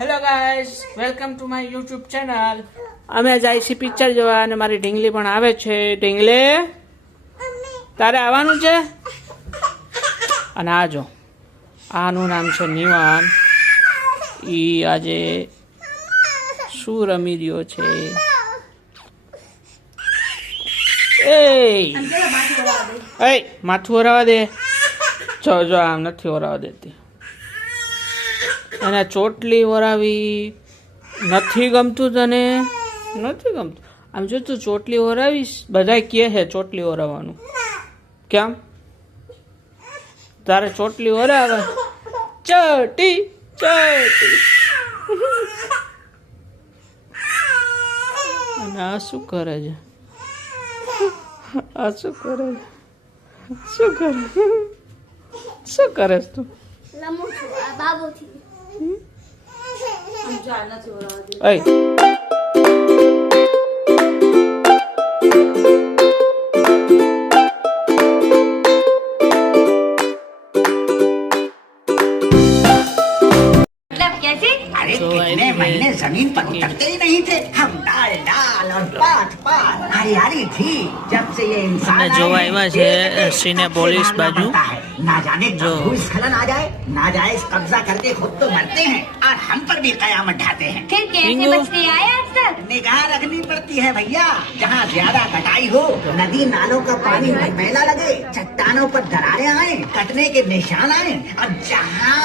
Hello guys, welcome to my YouTube channel. અમે જાય છે પિક્ચર જોવા અને મારી ઢીંગલી પણ આવે છે. ઢીંગલી, તારે આવવાનું છે? અને આ જો, આનું નામ છે નિવાન. ઈ આજે શું રમી રહ્યો છે? એ માથું ઓરાવા દે. જો આમ નથી ઓરાવા દેતી. એને ચોટલી ઓરાવી નથી ગમતું. તને નથી ગમતું? આમ જો તું ચોટલી ઓરાવીશ, બધા કહે છે ચોટલી ઓરાવવાનું. કેમ તારે ચોટલી ઓરાવે? ચોટી ચોટી. અને આ શું કરે છે? આ શું કરે છે? શું કરે? શું કરે તું? कितने महीने जमीन पर उतरते ही नहीं थे. हम डाल डाल और पात पात हरियाली थी. जब से ये इंसान જોવા આવ્યા છે સિનેપોલિસ બાજુ. ना जाने कब भूस्खलन आ जाए, ना जाए कब्जा करके खुद तो मरते हैं और हम पर भी कयामत ढाते हैं. फिर कैसे बच के आए आज तक? निगाह रखनी पड़ती है भैया. जहाँ ज्यादा कटाई हो, नदी नालों का पानी मैला लगे, चट्टानों पर दरारें आए, कटने के निशान आए, और जहाँ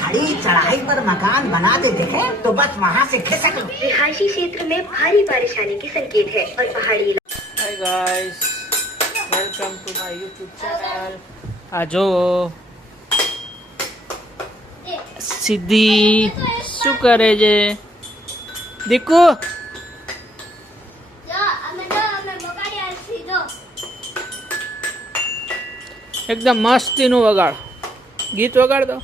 खड़ी चढ़ाई पर मकान बनाते दिखे तो बस वहाँ से खिसक लो. रिहायशी क्षेत्र में भारी बारिश आने के संकेत है और पहाड़ी hi guys, welcome to my YouTube channel. આ જો સિદ્ધિ શું કરે છે? દીકુ એકદમ મસ્તીનું વગાડ, ગીત વગાડ દો.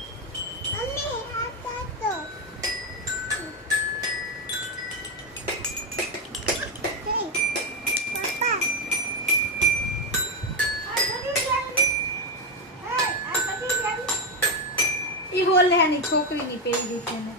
ઈ બોલે આની છોકરીની પેલી છે ને